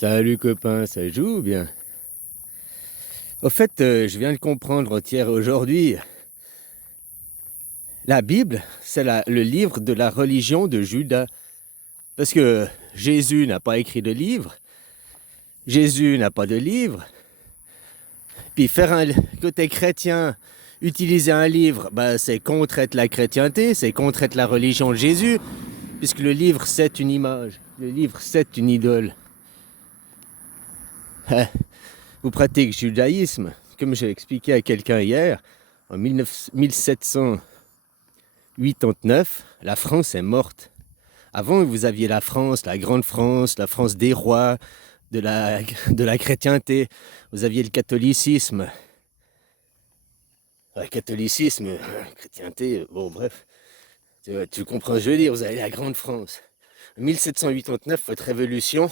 Salut copain, ça joue ou bien? Au fait, je viens de comprendre hier aujourd'hui, la Bible, c'est le livre de la religion de Judas. Parce que Jésus n'a pas écrit de livre, Jésus n'a pas de livre, puis côté chrétien, utiliser un livre, c'est contre être la chrétienté, c'est contre être la religion de Jésus, puisque le livre c'est une image, le livre c'est une idole. Vous pratiquez le judaïsme, comme j'ai expliqué à quelqu'un hier, en 1789, la France est morte. Avant, vous aviez la France, la grande France, la France des rois, de la chrétienté. Vous aviez le catholicisme. Le catholicisme, chrétienté, bon bref. Tu comprends ce que je veux dire, vous avez la grande France. En 1789, votre révolution,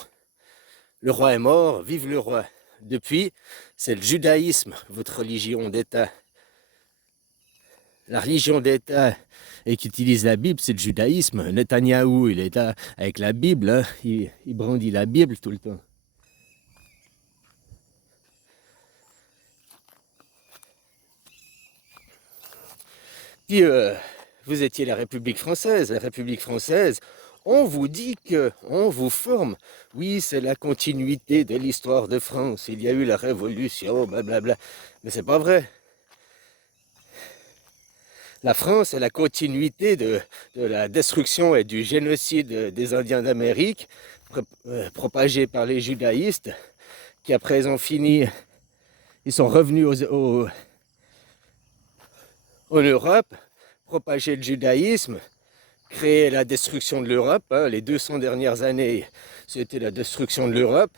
le roi est mort, vive le roi. Depuis, c'est le judaïsme, votre religion d'État. La religion d'État et qui utilise la Bible, c'est le judaïsme. Netanyahou, il est là avec la Bible, hein. Il brandit la Bible tout le temps. Puis, vous étiez la République française. La République française, on vous dit que, on vous forme. Oui, c'est la continuité de l'histoire de France. Il y a eu la Révolution, blablabla. Mais c'est pas vrai. La France est la continuité de la destruction et du génocide des Indiens d'Amérique, propagé par les judaïstes, qui après ont fini, ils sont revenus en Europe, propager le judaïsme, créer la destruction de l'Europe. Hein, les 200 dernières années, c'était la destruction de l'Europe.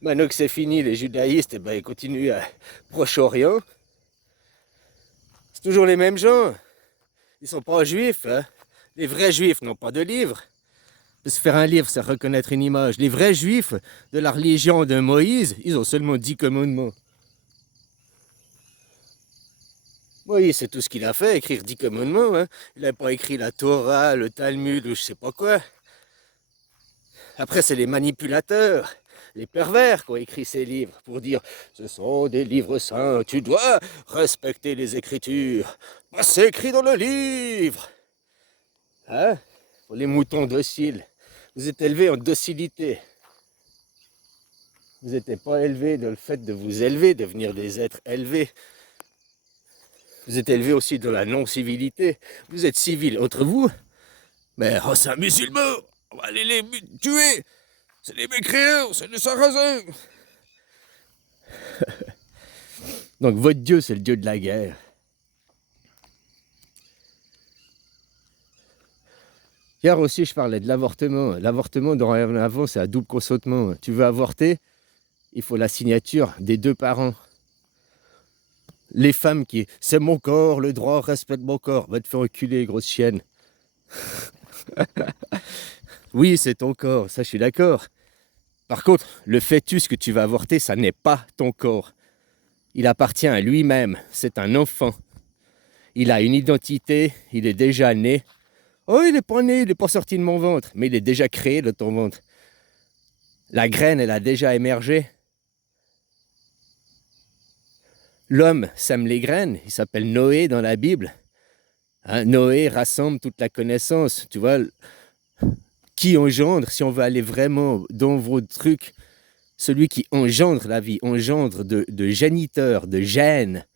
Maintenant que c'est fini, les judaïstes, ils continuent à Proche-Orient. C'est toujours les mêmes gens. Ils ne sont pas juifs. Hein. Les vrais juifs n'ont pas de livre. Parce que faire un livre, c'est reconnaître une image. Les vrais juifs de la religion de Moïse, ils ont seulement 10 commandements. Moïse, c'est tout ce qu'il a fait, écrire 10 commandements. Hein. Il n'a pas écrit la Torah, le Talmud ou je sais pas quoi. Après, c'est les manipulateurs, les pervers qui ont écrit ces livres pour dire ce sont des livres saints, tu dois respecter les Écritures. C'est écrit dans le livre. Hein? Pour les moutons dociles. Vous êtes élevés en docilité. Vous n'êtes pas élevés dans le fait de vous élever, devenir des êtres élevés. Vous êtes élevés aussi dans la non-civilité. Vous êtes civils entre vous. Mais oh, c'est un musulman, on va aller les tuer. C'est des mécréants, c'est des sarrasins. Donc votre Dieu, c'est le Dieu de la guerre. Hier aussi, je parlais de l'avortement. L'avortement, dorénavant, c'est à double consentement. Tu veux avorter, il faut la signature des deux parents. Les femmes qui, c'est mon corps, le droit, respecte mon corps. Va te faire enculer, grosse chienne. Oui, c'est ton corps, ça je suis d'accord. Par contre, le fœtus que tu vas avorter, ça n'est pas ton corps. Il appartient à lui-même, c'est un enfant. Il a une identité, il est déjà né. Oh, il n'est pas né, il n'est pas sorti de mon ventre, mais il est déjà créé de ton ventre. La graine, elle a déjà émergé. L'homme sème les graines, il s'appelle Noé dans la Bible. Hein, Noé rassemble toute la connaissance, tu vois. Qui engendre, si on veut aller vraiment dans vos trucs, celui qui engendre la vie, engendre de géniteur, de gène,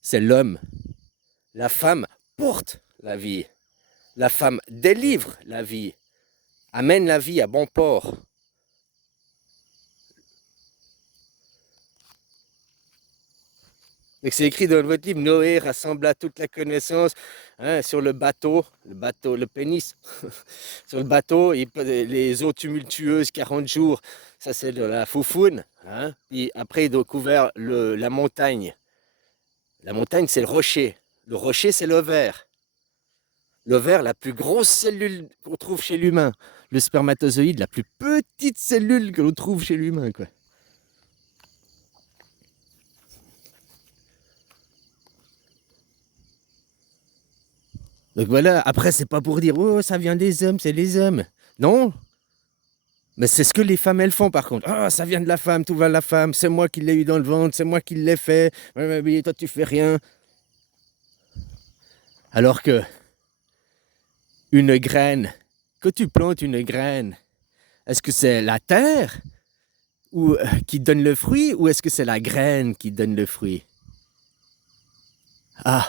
c'est l'homme. La femme porte la vie. La femme délivre la vie, amène la vie à bon port. Donc c'est écrit dans votre livre, Noé rassembla toute la connaissance hein, sur le bateau, le pénis. Sur le bateau, les eaux tumultueuses, 40 jours, ça c'est de la foufoune. Hein. Puis après, il a découvert la montagne. La montagne, c'est le rocher. Le rocher, c'est l'ovaire. L'ovaire, la plus grosse cellule qu'on trouve chez l'humain. Le spermatozoïde, la plus petite cellule que l'on trouve chez l'humain, quoi. Donc voilà, après, c'est pas pour dire, oh, ça vient des hommes, c'est les hommes. Non, Mais c'est ce que les femmes, elles font par contre. Ah, ça vient de la femme, tout va de la femme, c'est moi qui l'ai eu dans le ventre, c'est moi qui l'ai fait. Oui, toi, tu fais rien. Alors que une graine, que tu plantes une graine, est-ce que c'est la terre ou, qui donne le fruit ou est-ce que c'est la graine qui donne le fruit? Ah,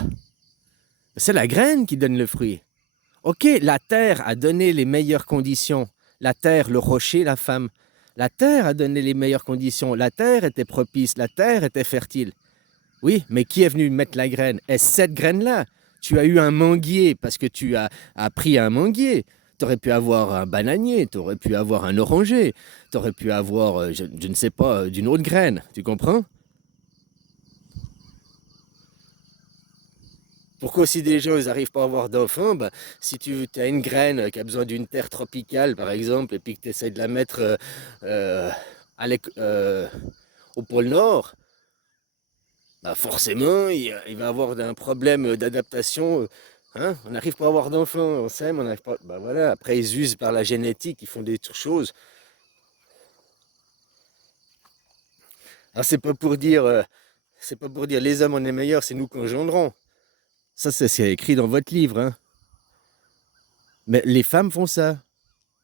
c'est la graine qui donne le fruit. Ok, la terre a donné les meilleures conditions. La terre, le rocher, la femme. La terre a donné les meilleures conditions. La terre était propice, la terre était fertile. Oui, mais qui est venu mettre la graine? Est-ce cette graine-là? Tu as eu un manguier parce que tu as pris un manguier. Tu aurais pu avoir un bananier, tu aurais pu avoir un oranger, tu aurais pu avoir, je ne sais pas, d'une autre graine. Tu comprends? Pourquoi si des gens n'arrivent pas à avoir d'enfants, bah, si tu as une graine qui a besoin d'une terre tropicale, par exemple, et puis que tu essaies de la mettre euh, à au pôle Nord, bah forcément, il va avoir un problème d'adaptation. Hein, on n'arrive pas à avoir d'enfants, on s'aime, on n'arrive pas. Bah voilà, après ils usent par la génétique, ils font des choses. Alors c'est pas pour dire les hommes on est meilleurs, c'est nous qui engendrons. Ça c'est écrit dans votre livre, hein. Mais les femmes font ça.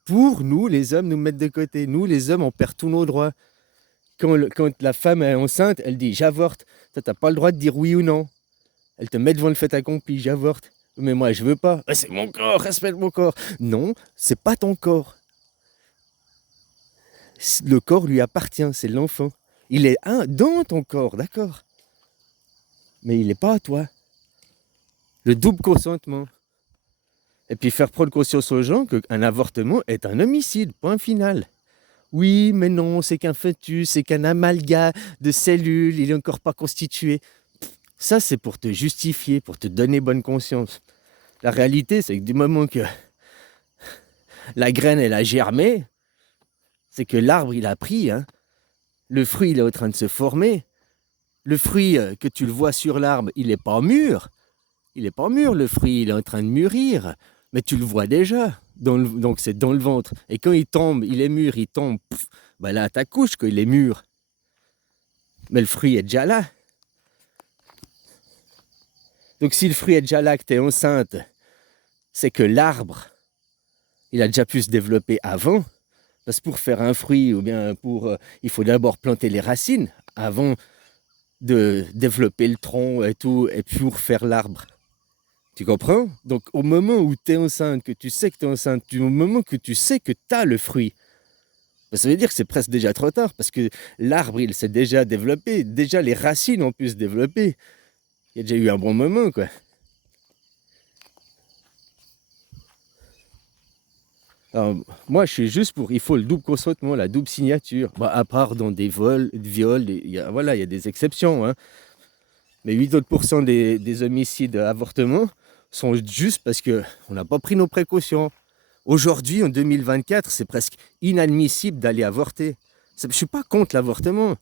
Pour nous, les hommes nous mettent de côté. Nous, les hommes, on perd tous nos droits. Quand la femme est enceinte, elle dit j'avorte. Toi, t'as pas le droit de dire oui ou non. Elle te met devant le fait accompli, j'avorte. Mais moi, je veux pas. Ah, c'est mon corps, respecte mon corps. Non, c'est pas ton corps. Le corps lui appartient, c'est l'enfant. Il est dans ton corps, d'accord. Mais il n'est pas à toi. Le double consentement. Et puis faire prendre conscience aux gens qu'un avortement est un homicide, point final. Oui, mais non, c'est qu'un fœtus, c'est qu'un amalgame de cellules, il n'est encore pas constitué. Ça, c'est pour te justifier, pour te donner bonne conscience. La réalité, c'est que du moment que la graine, elle a germé, c'est que l'arbre, il a pris, hein. Le fruit, il est en train de se former. Le fruit, que tu le vois sur l'arbre, il n'est pas mûr. Il n'est pas mûr, le fruit, il est en train de mûrir. Mais tu le vois déjà. Donc, c'est dans le ventre. Et quand il tombe, il est mûr, il tombe. Bah là, t'accouches quand il est mûr. Mais le fruit est déjà là. Donc, si le fruit est déjà là, que tu es enceinte, c'est que l'arbre, il a déjà pu se développer avant. Parce que pour faire un fruit, ou bien il faut d'abord planter les racines avant de développer le tronc et tout, et pour faire l'arbre. Tu comprends? Donc, au moment où tu es enceinte, que tu sais que tu es enceinte, au moment que tu sais que tu as le fruit, bah, ça veut dire que c'est presque déjà trop tard, parce que l'arbre, il s'est déjà développé. Déjà, les racines ont pu se développer. Il y a déjà eu un bon moment, quoi. Alors, moi, je suis juste pour, il faut le double consentement, la double signature. Bah, à part dans des vols, viols, voilà, il y a des exceptions, hein. Mais 8 autres % des homicides avortements sont juste parce qu'on n'a pas pris nos précautions. Aujourd'hui, en 2024, c'est presque inadmissible d'aller avorter. Je ne suis pas contre l'avortement.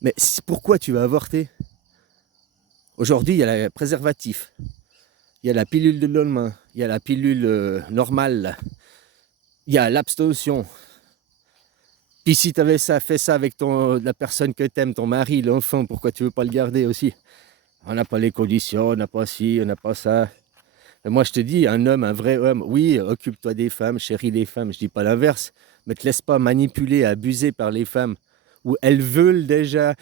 Mais pourquoi tu vas avorter? Aujourd'hui, il y a le préservatif. Il y a la pilule de lendemain. Il y a la pilule normale. Il y a l'abstention. Puis si tu avais fait ça avec la personne que tu aimes, ton mari, l'enfant, pourquoi tu ne veux pas le garder aussi? On n'a pas les conditions, on n'a pas ci, on n'a pas ça. Et moi, je te dis, un homme, un vrai homme, oui, occupe-toi des femmes, chéris les femmes, je ne dis pas l'inverse, mais te laisse pas manipuler, abuser par les femmes, où elles veulent déjà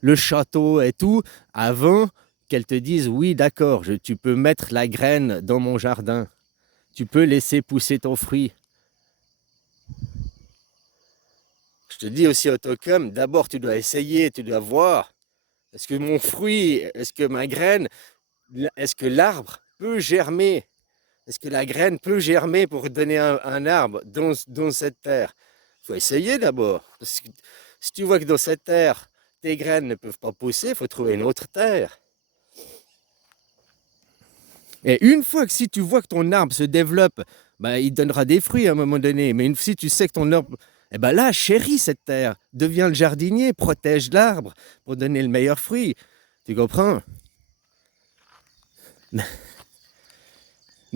le château et tout, avant qu'elles te disent, oui, d'accord, tu peux mettre la graine dans mon jardin, tu peux laisser pousser ton fruit. Je te dis aussi, en tant qu'homme, d'abord, tu dois essayer, tu dois voir, est-ce que mon fruit, est-ce que ma graine, est-ce que l'arbre peut germer? Est-ce que la graine peut germer pour donner un arbre dans cette terre? Il faut essayer d'abord. Parce que si tu vois que dans cette terre, tes graines ne peuvent pas pousser, il faut trouver une autre terre. Et une fois que si tu vois que ton arbre se développe, ben, il donnera des fruits à un moment donné. Mais si tu sais que ton arbre, eh ben là, chéris cette terre. Deviens le jardinier, protège l'arbre pour donner le meilleur fruit. Tu comprends?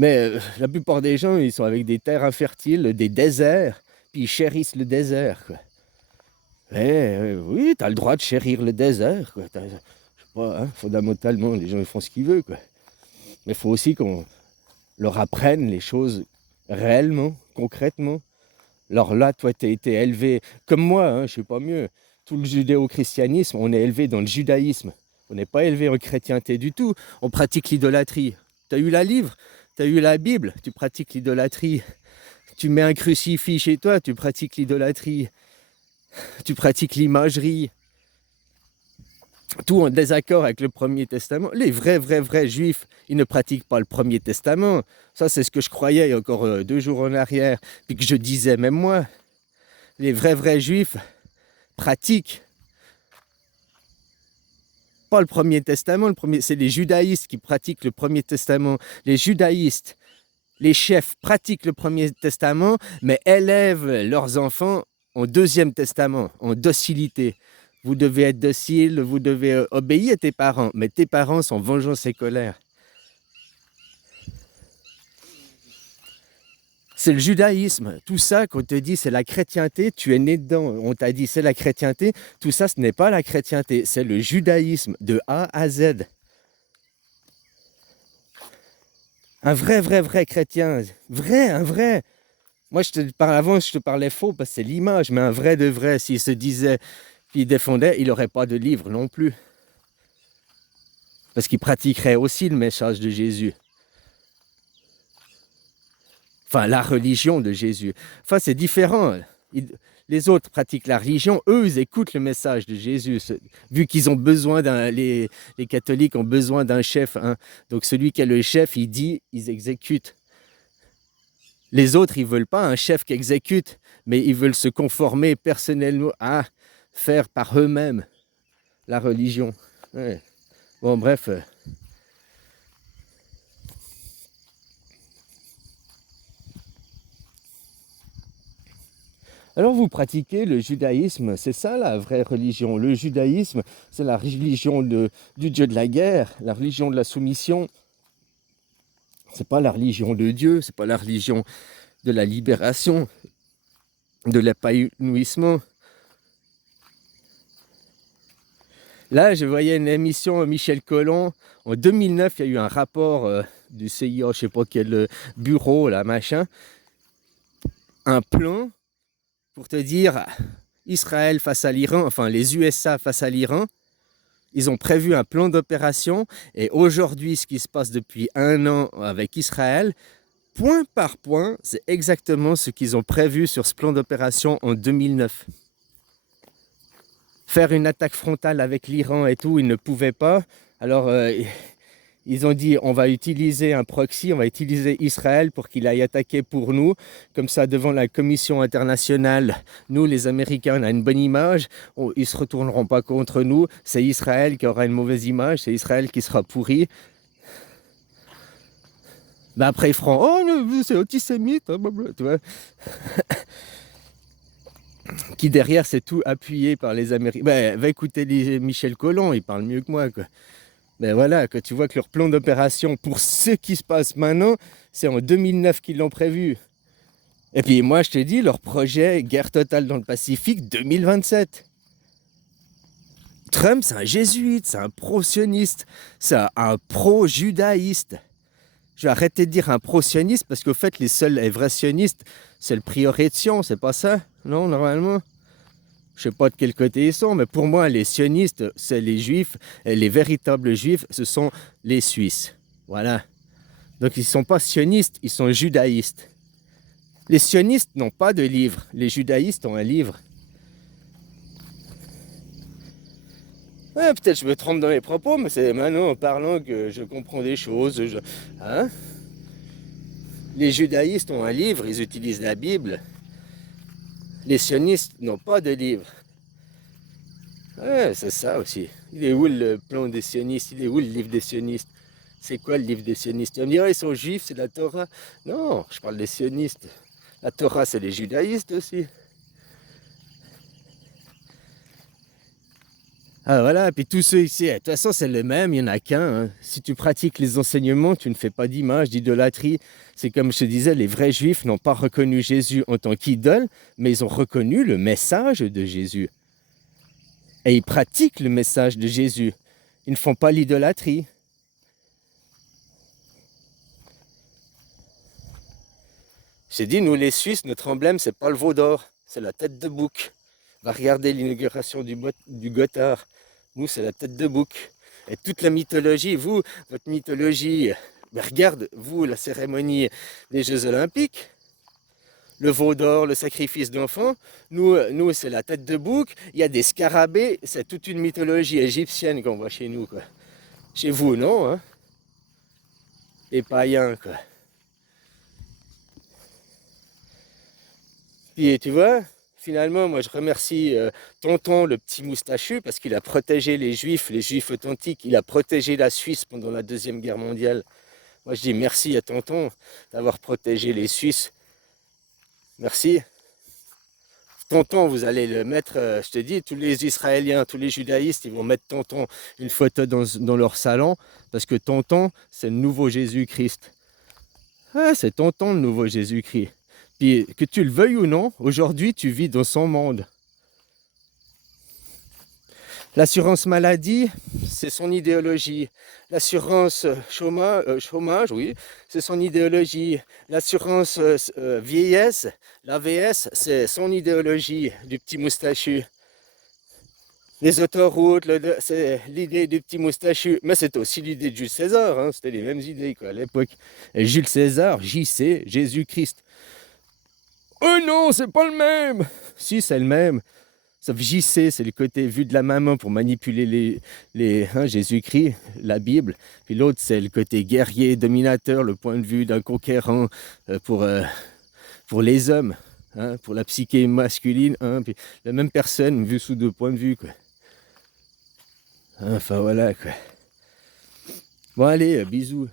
Mais la plupart des gens, ils sont avec des terres infertiles, des déserts, puis ils chérissent le désert, quoi. Oui, t'as le droit de chérir le désert, quoi. Je sais pas, hein, fondamentalement, les gens ils font ce qu'ils veulent, quoi. Mais il faut aussi qu'on leur apprenne les choses réellement, concrètement. Alors là, toi, tu as été élevé comme moi, hein, je sais pas mieux. Tout le judéo-christianisme, on est élevé dans le judaïsme. On n'est pas élevé en chrétienté du tout. On pratique l'idolâtrie. Tu as eu la livre, tu as eu la Bible, tu pratiques l'idolâtrie. Tu mets un crucifix chez toi, tu pratiques l'idolâtrie. Tu pratiques l'imagerie. Tout en désaccord avec le Premier Testament. Les vrais juifs, ils ne pratiquent pas le Premier Testament. Ça, c'est ce que je croyais il y a encore 2 jours en arrière, puis que je disais même moi. Les vrais juifs pratiquent pas le Premier Testament. C'est les judaïstes qui pratiquent le Premier Testament. Les judaïstes, les chefs pratiquent le Premier Testament, mais élèvent leurs enfants en Deuxième Testament, en docilité. Vous devez être docile, vous devez obéir à tes parents, mais tes parents sont vengeance et colère. C'est le judaïsme. Tout ça, qu'on te dit c'est la chrétienté, tu es né dedans. On t'a dit c'est la chrétienté. Tout ça, ce n'est pas la chrétienté. C'est le judaïsme de A à Z. Un vrai chrétien. Un vrai. Moi, je te parle avant, je te parlais faux parce que c'est l'image. Mais un vrai de vrai, s'il se disait, puis il défendait, il n'aurait pas de livre non plus. Parce qu'il pratiquerait aussi le message de Jésus. Enfin, la religion de Jésus. Enfin, c'est différent. Les autres pratiquent la religion, eux, ils écoutent le message de Jésus, vu qu'ils ont besoin les catholiques ont besoin d'un chef. Hein. Donc, celui qui est le chef, il dit, ils exécutent. Les autres, ils ne veulent pas un chef qui exécute, mais ils veulent se conformer personnellement à faire par eux-mêmes la religion. Ouais. Bon, bref. Alors vous pratiquez le judaïsme, c'est ça la vraie religion. Le judaïsme, c'est la religion du Dieu de la guerre, la religion de la soumission. C'est pas la religion de Dieu, c'est pas la religion de la libération, de l'épanouissement. Là, je voyais une émission Michel Collomb. En 2009, il y a eu un rapport du CIA, je sais pas quel bureau, là, machin. Un plan pour te dire Israël face à l'Iran, enfin les USA face à l'Iran. Ils ont prévu un plan d'opération et aujourd'hui, ce qui se passe depuis 1 an avec Israël, point par point, c'est exactement ce qu'ils ont prévu sur ce plan d'opération en 2009. Faire une attaque frontale avec l'Iran et tout, ils ne pouvaient pas. Alors, ils ont dit, on va utiliser un proxy, on va utiliser Israël pour qu'il aille attaquer pour nous. Comme ça, devant la commission internationale, nous, les Américains, on a une bonne image. Ils ne se retourneront pas contre nous. C'est Israël qui aura une mauvaise image. C'est Israël qui sera pourri. Mais après, ils feront, oh, c'est antisémite. Tu vois. Qui derrière, c'est tout appuyé par les Américains. Ben, va écouter Michel Collomb, il parle mieux que moi, quoi. Ben voilà, quand tu vois que leur plan d'opération pour ce qui se passe maintenant, c'est en 2009 qu'ils l'ont prévu. Et puis moi, je te dis, leur projet guerre totale dans le Pacifique 2027. Trump, c'est un jésuite, c'est un pro-sioniste, c'est un pro-judaïste. Je vais arrêter de dire un pro-sioniste parce qu'au fait, les seuls vrais sionistes, c'est le prieuré de Sion, c'est pas ça? Non, normalement? Je sais pas de quel côté ils sont, mais pour moi, les sionistes, c'est les juifs, et les véritables juifs, ce sont les Suisses. Voilà. Donc ils ne sont pas sionistes, ils sont judaïstes. Les sionistes n'ont pas de livre, les judaïstes ont un livre. Ouais, peut-être je me trompe dans les propos, mais c'est maintenant en parlant que je comprends des choses. Hein? Les judaïstes ont un livre, ils utilisent la Bible. Les sionistes n'ont pas de livre. Ouais, c'est ça aussi. Il est où le plan des sionistes? Il est où le livre des sionistes? C'est quoi le livre des sionistes? Tu vas me dire, ils sont juifs, c'est la Torah. Non, je parle des sionistes. La Torah, c'est les judaïstes aussi. Ah voilà, puis tous ceux ici, de toute façon c'est le même, il n'y en a qu'un, hein. Si tu pratiques les enseignements, tu ne fais pas d'image, d'idolâtrie. C'est comme je te disais, les vrais juifs n'ont pas reconnu Jésus en tant qu'idole, mais ils ont reconnu le message de Jésus. Et ils pratiquent le message de Jésus. Ils ne font pas l'idolâtrie. J'ai dit, nous les Suisses, notre emblème, c'est pas le veau d'or, c'est la tête de bouc. Va regarder l'inauguration du Gothard. Nous, c'est la tête de bouc. Et toute la mythologie, vous, votre mythologie, ben regarde, vous, la cérémonie des Jeux Olympiques, le veau d'or, le sacrifice d'enfants, nous c'est la tête de bouc, il y a des scarabées, c'est toute une mythologie égyptienne qu'on voit chez nous, quoi. Chez vous, non, hein? Les païens, quoi. Puis tu vois, finalement, moi je remercie Tonton, le petit moustachu, parce qu'il a protégé les juifs authentiques, il a protégé la Suisse pendant la Deuxième Guerre mondiale. Moi je dis merci à Tonton d'avoir protégé les Suisses. Merci. Tonton, vous allez le mettre, je te dis, tous les Israéliens, tous les judaïstes, ils vont mettre Tonton une photo dans leur salon, parce que Tonton, c'est le nouveau Jésus-Christ. Ah, c'est Tonton le nouveau Jésus-Christ. Puis que tu le veuilles ou non, aujourd'hui tu vis dans son monde. L'assurance maladie, c'est son idéologie. L'assurance chômage, oui, c'est son idéologie. L'assurance vieillesse, l'AVS, c'est son idéologie du petit moustachu. Les autoroutes, c'est l'idée du petit moustachu. Mais c'est aussi l'idée de Jules César, hein, c'était les mêmes idées quoi, à l'époque. Et Jules César, JC, Jésus-Christ. Oh non, c'est pas le même. Si, c'est le même. Sauf JC, c'est le côté vu de la main pour manipuler Jésus-Christ, la Bible. Puis l'autre, c'est le côté guerrier, dominateur, le point de vue d'un conquérant pour les hommes, hein, pour la psyché masculine. Hein, puis la même personne vue sous deux points de vue. Quoi. Enfin voilà. Quoi. Bon allez, bisous.